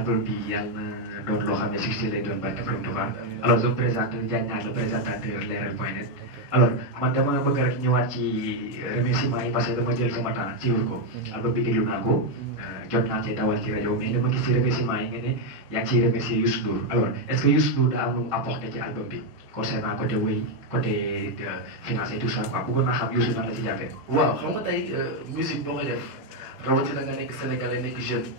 album bi yàlla na doon loo xam ne succès lay doon barke Borom Tuubaa. Alors je me présente Diagne Naar le présentateur Leral.net. alors man dama bëgg rek ñëwaat ci remerciement yi parce que dama jël sama temps suivre ko. album bi déglu naa ko. jot naa cee dawal ci rajo mais dama gis ci remerciement yi nga ne yaa ngi ciy remercier Youssou Ndour alors est-ce que Youssou Ndour daa am lu mu apporté ci album bi concernant côté wéy côté financé tout ça quoi bëggoon naa xam Youssou nan la ci jàppee. waaw xam nga tey musique boo koy def rawatina nga nekk sénégalais nekk jeune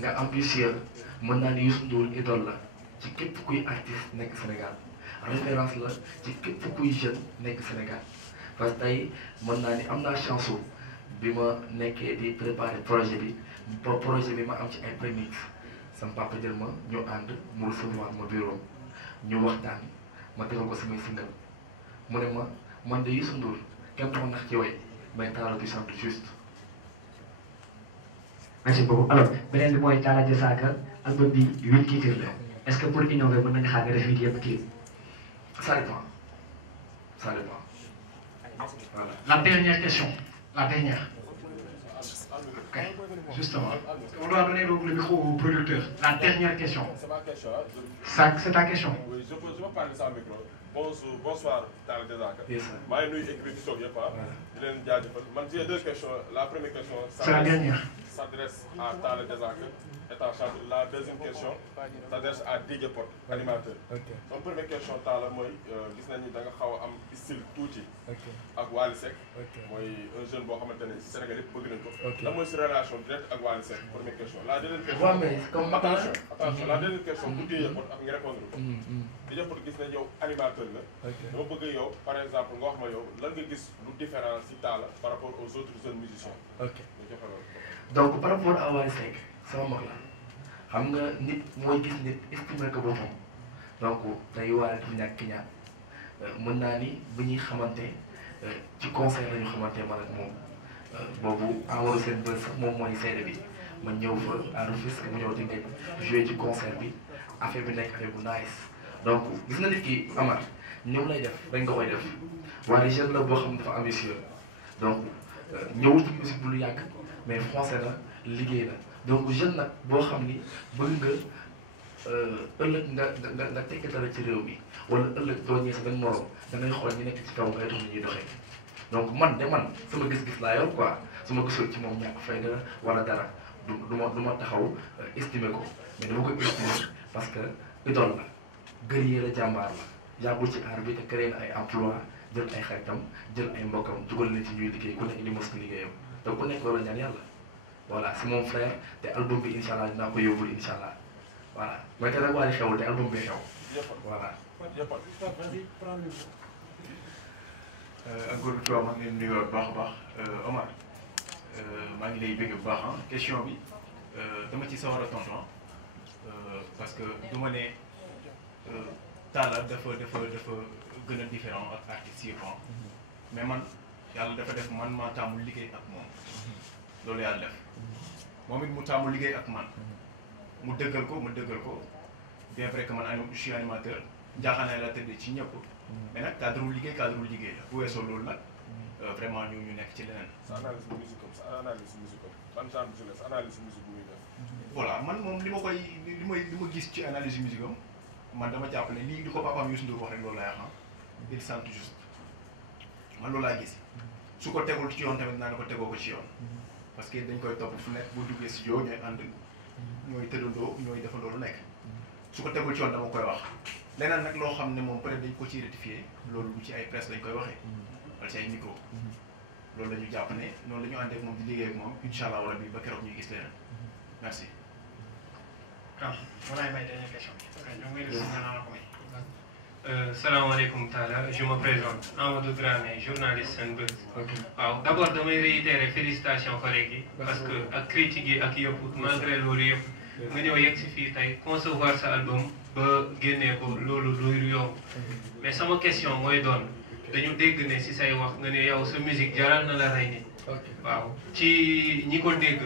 nga ambitieux mën naa ni Youssou Ndour idole la ci képp kuy artiste nekk Sénégal référence la ci képp kuy jeune nekk Sénégal parce que tey mën naa ni am naa chance bi ma nekkee di préparer projet bi ma am ci ay prémix sama papa jël ma ñu ànd mu recevoir ma bureau ñu waxtaan ma tegal ko samay single mu ne ma man de Youssou Ndour kenn du ma nax ci way mais Talla du chante juste. merci beaucoup alors beneen bi mooy Talla Diazaka album bi 8 titres la est-ce que pour innover mën nañu xaar nga def 8 yëpp clip. Ça dépend. Voilà. La dernière question. La dernière. Ok, justement. On doit donner donc le micro au producteur. La dernière question. C'est ma question. Ça, c'est ta question. Oui, je peux parler sans micro. Bonsoir, Talla Diazaka. Yes. Je suis venu écrire sur le J'ai deux questions. La première question, C'est la dernière. s'adresse à Talla Diazaka, étant chanteur. La deuxième question s'adresse à DJ Pod, animateur. Mon première question, Talla, moi, gis nañu da nga xaw a am style tuuti. ak Wally Seck. mooy un jeune boo xamante ne Sénégal yëpp bëgg nañ ko. lan mooy si relation directe ak Wally Seck première question. La deuxième question. waaw mais comme attention la deuxième question bu DJ Pod ak nga répondre ko. DJ Pod gis nañ yow animateur la. dama bëgg yow par exemple nga wax ma yow lan nga gis lu différent si Talla par rapport aux autres jeunes musiciens. donc par rapport à Wally Seck sama mag la xam nga nit mooy gis nit estimer ko boppam donc tey Wally dafa ñàkk ki ñaan mën naa ni bu ñuy xamante ci concert la ñu xamante man ak moom boobu Amadou Sène Bës sax moom mooy seede bi ma ñëw fa à Rufisque mu ñëw Tëngéej joué ci concert bi affaire bi nekk affaire bu nice donc gis nga nit ki Amar ñëw lay def dañ nga koy def waaye jeune la boo xam ne dafa ambitieux donc ñëwul ci musique bu lu yàgg mais français la liggéey la donc jeune nag boo xam ni bëgg nga ëllëg nga tekki dara ci réew mi wala ëllëg doo ñëwee sa benn morom da ngay xool ñu nekk ci kaw ngay tax ni ñuy doxee donc man sama gis-gis laa yor quoi su ma gisul ci moom ñàkk fayda wala dara du ma taxaw estimer ko mais dama koy estimer parce que idole la guerrier la jàmbaar la yàggul ci aar bi te créé na ay emploi jël ay xaritam jël ay mbokkam dugal na ci ñuy liggéey ku nekk li mos ko liggéeyam te ku nekk loolu ñaan yàlla voilà c'est mon frère te album bi incha allah dinaa ko yóbbul incha allah voilà mooy te nag waa li xewul te album bi xew voilà. encore une fois maa ngi leen di nuyuwaat bu baax a baax Omar maa ngi lay bëgg bu baax question bi dama ci sawar a tontu parce que du ma ne Talla dafa gën a différent ak artistes yëpp mais man yàlla dafa def man maa taamul liggéey ak moom loolu yàlla def moom it mu taamul liggéey ak man mu dëggal ko bien vrai que man je suis animateur njaaxaanaay la tëddee ci ñëpp mais nag cadre liggéey la bu weesoo loolu nag vraiment ñu nekk ci leneen. sa analyse musique ban genre musique sa analyse musique bu muy def. voilà man moom li ma gis ci analyse musique am man dama jàpp ne lii di ko papaam Youssou Ndour wax rek loolu laay wax il chante juste man loolu laa gis su ko tegul ci yoon tamit naa ne ko tegoo ko ci yoon parce que dañ koy topp fu nekk boo duggee studio ñooy ànd ñooy tëddandoo ñooy defandoo lu nekk su ko tegul ci yoon dama koy wax leneen nag loo xam ne moom peut-être dañ ko ci rectifier loolu ci ay presse lañ koy waxee wala ci ay micro loolu la ñu jàpp ne noonu la ñu àndee ak moom di liggéey ak moom incha allah wala bi ba keroog ñuy gis leneen merci. Voilà ma dernière question. Salaamaaleykum Talla, je me présente Amadou Dramé, journaliste Senbuzz. waaw d'abord damay réitérer félicitations collègues yi parce que ak critiques yi ak yëpp malgré loolu yëpp nga ñëw yegg si fii tey concevoir sa album ba génnee ko loolu luy yomb mais sama question mooy doon dañu dégg ne si say wax nga ne yow sa musique jaral na la rey nit waaw ci ñi ko dégg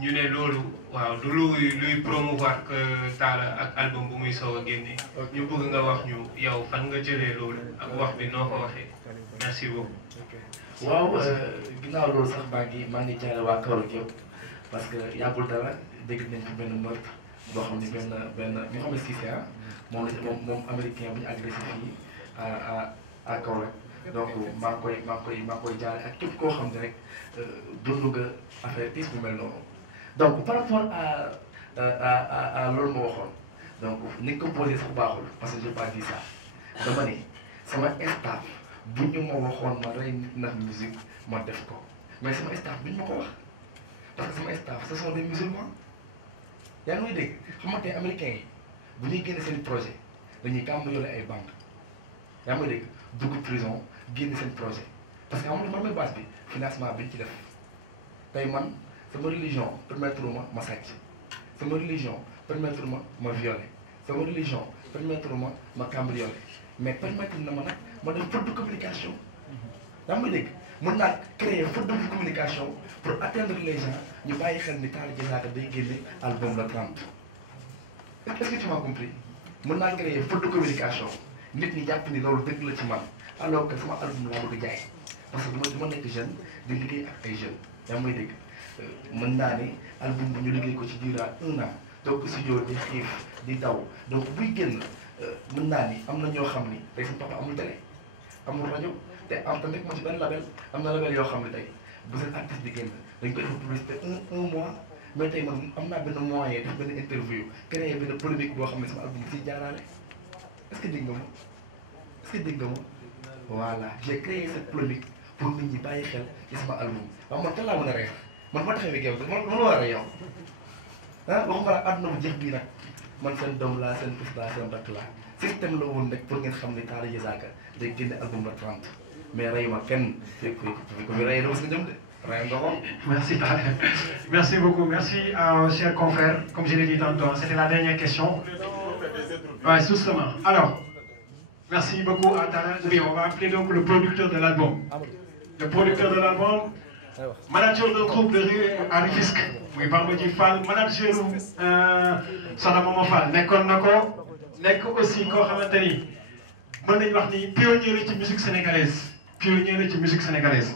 ñu ne loolu waaw du luy promouvoir que Talla ak album bu muy soog a génne ñu bëgg nga wax ñu yow fan nga jëlee loolu ak wax bi noo ko waxee merci beaucoup. waaw ginnaaw loolu sax maa ngi jaare waa Kaolack yëpp parce que yàggul dara dégg nañ fi benn meurtre boo xam ne benn ñoo xam ne Cissé ah moom américain bu ñu agressé fii à Kaolack donc maa ngi koy jaale ak képp koo xam ne rek dund nga affaire tiis bu mel noonu donc par rapport à loolu ma waxoon donc ni nga ko posé sax baaxul parce que j'ai pas dit ça dama ne sama staff bu ñu ma waxoon ma rey nit ndax musique ma def ko mais sama staff bu ñu ma ko wax parce que sama staff ce sont des musulmans yaa ngi may dégg xamante ne américains yi bu ñuy génne seen projet dañuy cambriolé ay banque yaa ngi may dégg dugg prison génne seen projet parce que xam nga man mooy base bi financement bi ñu ci def tey man sama religion permettre ma sàcc sama religion permettre ma violer sama religion permettre ma cambrioler mais permettre na ma nag ma def faute de communication yaa ngi may dégg mën naa créer faute de communication pour atteindre les gens ñu bàyyi xel ni Talla Diazaka day génne album le 30 est-ce que tu m'as compris mën naa créer faute de communication nit ñi jàpp ni loolu dëgg la ci man alors que sama album laa bëgg a jaay parce que dama nekk jeune di liggéey ak ay jeunes yaa ngi may dégg mën naa ne album bi ñu liggéey ko ci durant 1 an donc studio di xiif di daw donc buy génn mën naa ni am na ñoo xam ni tey sama papa amul télé amul rajo te am tamit moo ci benn label am na label yoo xam ne tey bu seen artiste di génn dañ koy def publicité un mois mais tey man am naa benn moyen def benn interview créé benn polémique boo xam ne sama album siy jaaraale est-ce que dégg nga ma est-ce que dégg nga ma voilà j'ai créé cette polémique pour nit ñi bàyyi xel ci sama album waaw man kan laa mën a reex man ma taxawee géew man ma war a yow ah waxuma la àdduna bu jeex bii nag man seen doom laa seen fils laa seen rakk laa système la woon rek pour ngeen xam ne Talla Diazaka day génne album la 30 mais reyuma kenn ko fi rey dama si jëm de rey nga ko. Merci Talla. Merci beaucoup. Merci chers confrères. Comme je l'ai dit tantôt, c'était la dernière question. Ouais, justement. Alors, merci beaucoup à Talla. Oui, on va appeler donc le producteur de l'album. Le producteur de l'album, manager de groupe de rue à Rufisque. Oui, Bambodji Fall, manager Soxna Momo Fall. nekkoon na ko nekk aussi koo xamante ni mën nañu wax ni pionnier la ci musique sénégalaise. Pionnier la ci musique sénégalaise.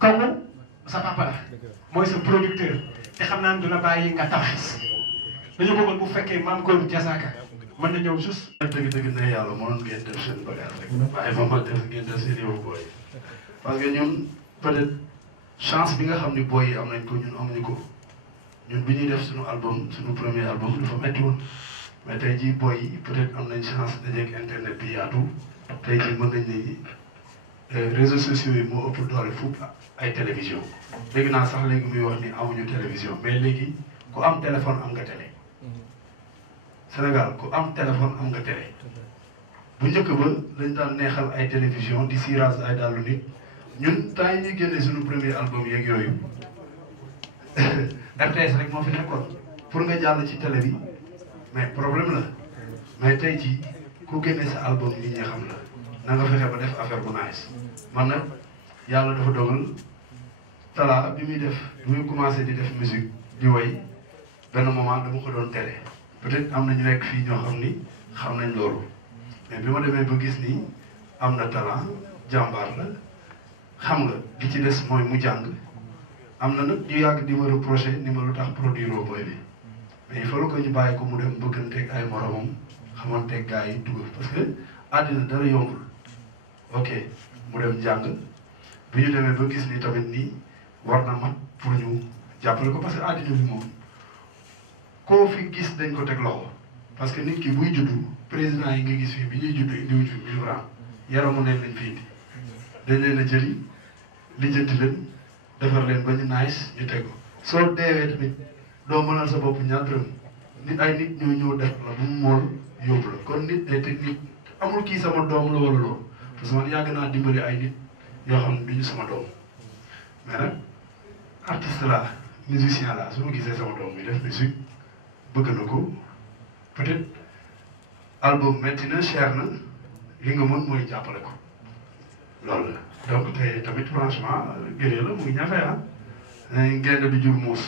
kooku sa papa la mooy sa producteur te xam naa ne du la bàyyi nga tabax dañu bëggoon bu fekkee Mame Goor Diazaka mën na ñëw juste. dëgg ne yàlla mënoon ngeen def seen bagage rek waaye fa ma def ngeen def seen yow booy parce que ñun peut-être chance bi nga xam ni booy yi am nañ ko ñun amuñu ko ñun bi ñuy def suñu album suñu premier album dafa métti woon mais tey jii booy yi peut-être am nañ chance dajeeg internet bi yaatu tey jii mën nañ ni réseaux sociaux yi moo ëpp doole fu ay télévision dégg naa sax léegi muy wax ni amuñu télévision mais léegi ku am téléphone am nga télé Sénégal ku am téléphone am nga télé bu njëkk ba lañ daan neexal ay télévision di cirage ay dàllu nit ñun temps yi ñuy génne suñu premier album yeeg yooyu RTS rek moo fi nekkoon pour nga jàll ci télé bi mais problème la mais tey jii ku génne sa album nit ñi xam la na nga fexe ba def affaire bu nice man nag yàlla dafa dogal Talla bi muy commencé di def musique di woy benn moment dama ko doon tere peut-être am na ñu nekk fii ñoo xam ni xam nañ loolu mais bi ma demee ba gis ni am na talent jàmbaar la xam nga li ci des mooy mu jàng am na nag ñu yàgg di ma reproché ni ma lu tax produire oo boy bi mais il faut que ñu bàyyi ko mu dem bëgganteeg ay moromam xamanteeg gars yi dugg parce que àddina dara yombul ok mu dem jàng bi ñu demee ba gis ni tamit nii war na mat pour ñu jàppale ko parce que àddina bi moom koo fi gis dañ ko teg loxo parce que nit ki buy juddu président yi nga gis fii bi ñuy juddu indiwuñ fi 1000 francs yaramu neen lañ fi indi dañ leen a jëli lijjanti leen defar leen ba ñu nice ñu teg ko soo deewee tamit doo mënal sa bopp ñaar dërëm nit ay nit ñoo ñëw def la bu mu mool yóbbu la kon nit day teg nit amul kii sama doom la wala loolu parce que man yàgg naa dimbali ay nit yoo xam ne duñu sama doom mais nag artiste la musicien la su ma gisee sama doom bi def musique bëgg na ko peut-être album métti na cher na li nga mën mooy jàppale ko loolu la donc te tamit franchement gëree la muy ñafe ah ngeen du jur muus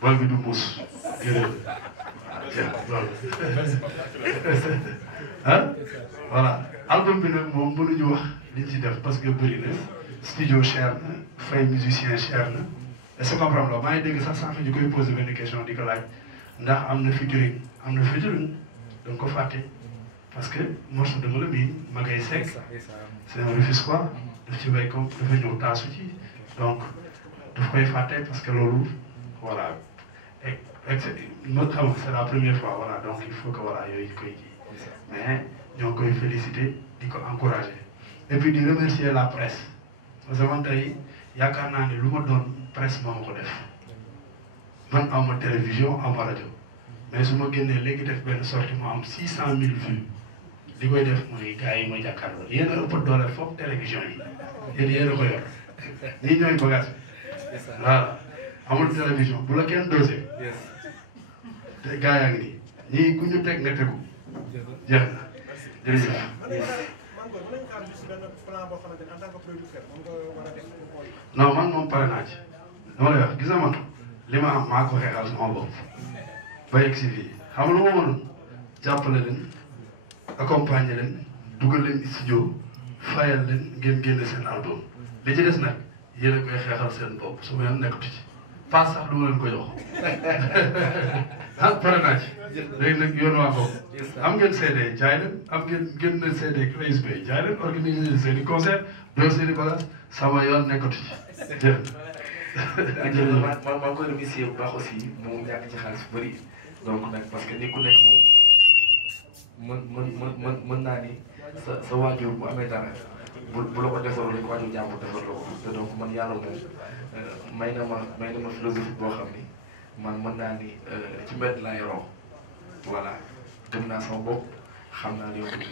boy bi du muus gëree la loolu ah voilà album bi nag moom mënuñu wax liñ ci def parce que bëri na studio cher na fay musicien cher na est-ce que comprendre loo maa ngi dégg sax sànq ñu koy posé benn question di ko laaj ndax am na featuring am na featuring da nga ko fàtte parce que morceau dama la miin Magay Seck c'est un Rufisquois daf ci béy ko dafa ñëw taasu ci donc daf koy fàtte parce que loolu voilà c'est la première fois voilà donc il faut que voilà yooyu koy kii mais ñoo koy féliciter di ko encourager et puis di remercier la presse parce que man tey yaakaar naa ne lu ma doon presse moo ma ko def man aw ma télévision aw ma rajo mais su ma génnee léegi def benn sortie mu am 600 000 vues li koy def mooy gars yi ma jàkkaarloo yéen a ëpp doole foofu télévision yi yéen a ko yor ñii ñooy bagage bi voilà amul télévision bu la kenn dosé te gars yaa ngi nii ñii ku ñu teg nga tegu jeex na jërëjëf. non man moom pare naa ci dama lay wax gis nga man li ma am maa ko xeexal sama bopp ba yegg si fii xam nga lu ma mënoon jàppale leen accompagner leen dugal leen studio fayal leen ngeen génne seen album li ci des nag yéen a koy xeexal seen bopp su ma yoon nekkatu ci paas sax du ma leen ko jox ah pare naa ci léegi nag yoon waa ko am ngeen CD jaay leen am ngeen génn CD Crazy Bay jaay leen organiser seen i concert door seen i bagage sama yoon nekkatu ci jërëjëf maa ngi koy remercier bu baax aussi mu ñàkk ci xaalis bu bëri donc nag parce que ni ku nekk moom mën naa ni sa waajur bu amee dara bu la ko defaroo rek waajur jàmbur defar la ko te donc man yàlla moom may na ma philosophie boo xam ni man mën naa ni ci mbedd laay roo voilà gëm naa sama bopp xam naa li ma bëgg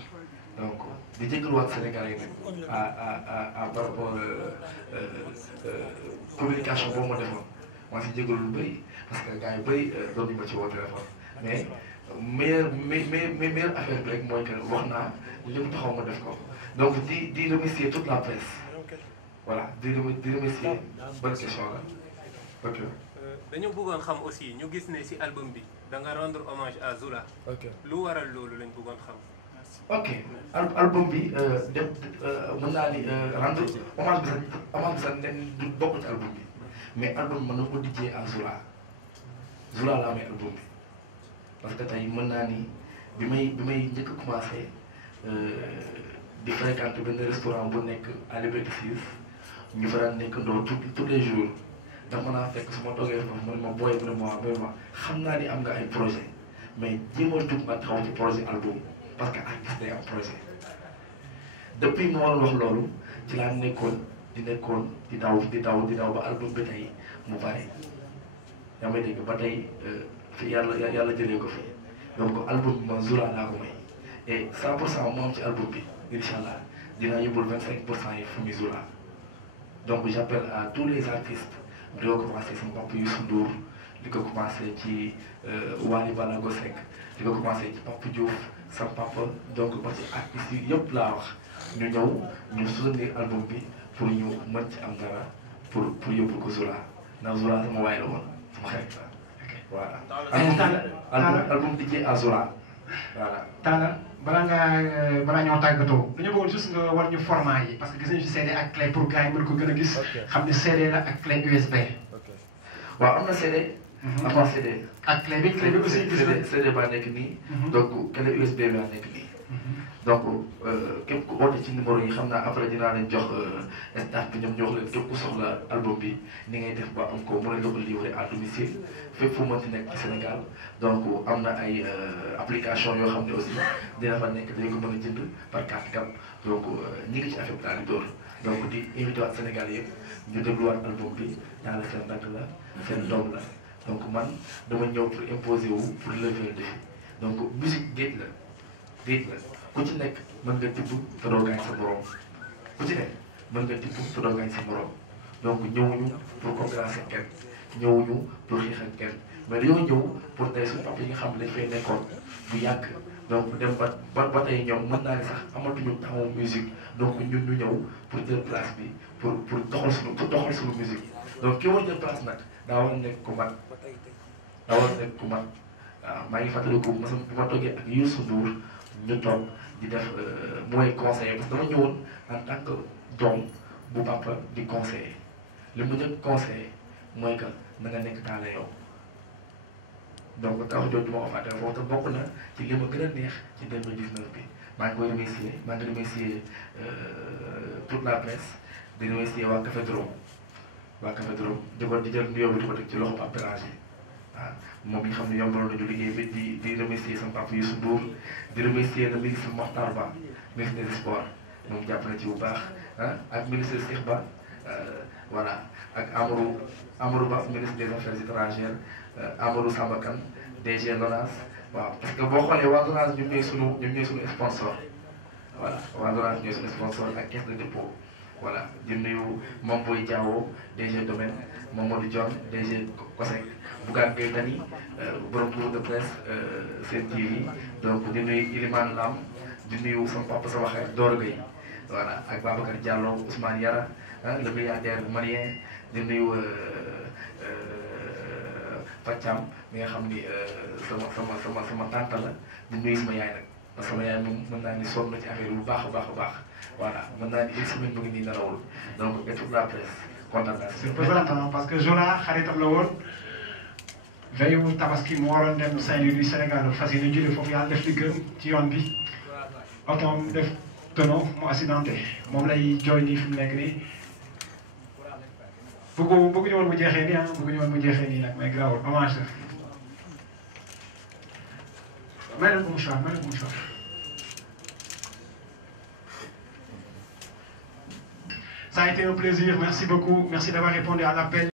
donc di jégaluwaat Sénégal yi nag à par rapport communication boobu ma defoon maa si jégalu lu bëri parce que gars yu bëri doon nañu ma ci woo téléphone mais meilleure affaire bi rek mooy que wax naa li mu taxaw ma def ko donc di remercier toute la presse voilà di remercier bonne question la ok. dañu bëggoon xam aussi ñu gis ne ci album bi da nga rendre hommage à Zoula. ok lu waral loolu lañ bëggoon xam. ok album bi def mën naa ni rendre hommage bi sax du bokk ci album bi mais album bi mën na ko dijjee à Zoula la amee album bi parce que tey mën naa ni bi may njëkk a commencé di fréquenter benn restaurant bu nekk à Liberté 6 ñu fa daan nekk ndoo tous les jours ndax mën naa fekk su ma toogee foofu man ma booyee bu ne ma xam naa ni am nga ay projet mais jéemal jug nga taxaw ci projet album parce que artiste day am projet depuis ma waroon wax loolu ci laa nekkoon di daw ba album bi tey mu pare yaa may dégg ba tey fi yàlla jëlee ko fi donc album bi man Zoula laa ko may et 100% mu am ci album bi incha allah dinaa yóbbul 25% yi famille Zoula donc j'appelle à tous les artistes di ko commencé sama papa Youssou Ndour di ko commencé ci Wally Ballago Seck di ko commencé ci Papa Diouf sama papa donc ba ci artistes yi yëpp laa wax ñu ñëw ñu soutenir album bi pour ñu mën ci am dara pour yóbbu ko Zoula ndax Zoula sama waay la woon sama xarit la voilà. album DJ à Zoula voilà. Talla balaa ñoo tàggatoo dañoo bëggoon juste nga war ñu format yi parce que gis nañu ci CD ak clé pour gars yi mën ko gën a gis. xam ne CD la ak clé USB. waaw am na CD. am na CD. ak clé bi aussi gis nañu CD baa nekk nii. donc clé USB baa nekk nii. donc képp ku oote ci numéro yi xam naa après dinaa leen jox staff bi ñoom ñu wax leen képp ku soxla album bi ni ngay def ba am ko mën a la ko livrer à domicile fépp fu mënti nekk ci Sénégal donc am na ay application yoo xam ne aussi dina fa nekk dañ ko mën a jënd par carte gam donc ñi ngi ci affaire daal di door donc di invité waat Sénégal yëpp ñu dégluwaat album bi daal seen ndànk la seen doom la donc man dama ñëw pour imposer wu pour lever le défi donc musique géej la ku ci nekk mën nga tibb te doo gaañ sa morom ku ci nekk mën nga tibb te doo gaañ sa morom donc ñëwuñu pour concurrencer kenn ñëwuñu pour xeex ak kenn mais dañoo ñëw pour tey suñu papa yi nga xam ne dañ fay nekkoon bu yàgg donc dem ba tey ñoom mën naa ne sax amatuñu taxawu musique donc ñun ñu ñëw pour jël place bi pour doxal suñu musique donc ki war jël place nag daa war a nekk ku mat waaw maa ngi fàttaliku bi ma toogee ak Youssou Ndour ñu toog di def mooy conseiller parce que dama ñëwoon en tant que doom bu papa di conseiller li mu njëkk conseiller mooy que na nga nekk Talla yow donc tax jooju ma ko fàtte foofu te bokk na ci li ma gën a neex ci 2019 bi maa ngi koy remercier maa ngi remercier toute la presse di remercier waa Café Drom di jël nuyoo bi di ko teg ci loxo Pape Pélagie waaw moom mi nga xam ne yombaloon nañu liggéey bi di remercier sama papa Youssou Ndour di remercier le ministre Mokhtar Ba ministre des sports moom jàpp na ci bu baax ak ministre Cheikh Ba voilà ak Amadou Ba ministre des affaires étrangères Amadou Samba Kane DG LONASE waaw parce que boo xoolee waa LONASE ñoom ñooy sunu sponsor voilà waa LONASE ñooy sunu sponsor ak caisse de dépôt voilà di nuyu Mame Boye Diao DG domaine Mamadou Dione DG COSEC Bougane Gueye Dany borom groupe de presse Sen TV donc di nuyu Ilimane Lam di nuyu sama papa sama xarit Doro Gueye voilà ak Babacar Diallo Ousmane Yara le milliardaire malien di nuyu Fathiam mi nga xam ni sama tante la di nuyu sama yaay nag parce que sama yaay moom mën naa ni sonn na ci affaire bu baax a baax voilà mën naa ni une semaine mu ngi nii nelawul donc et toute la presse kontaan naa c'est pesant parce que Jola xaritam la woon veillu tabaski mu waroon dem Saint-Louis du Sénégal fas yéene jóge foofu yàlla def li gën ci yoon bi otoom def tonneau mu accidenté moom lay jooy nii fi mu nekk nii bëgguñu woon mu jeexee nii bëgguñu woon mu jeexee nii nag mais grawul hommage la may leen ko mouchoir ça a été un plaisir merci beaucoup merci d'avoir répondu à l'appel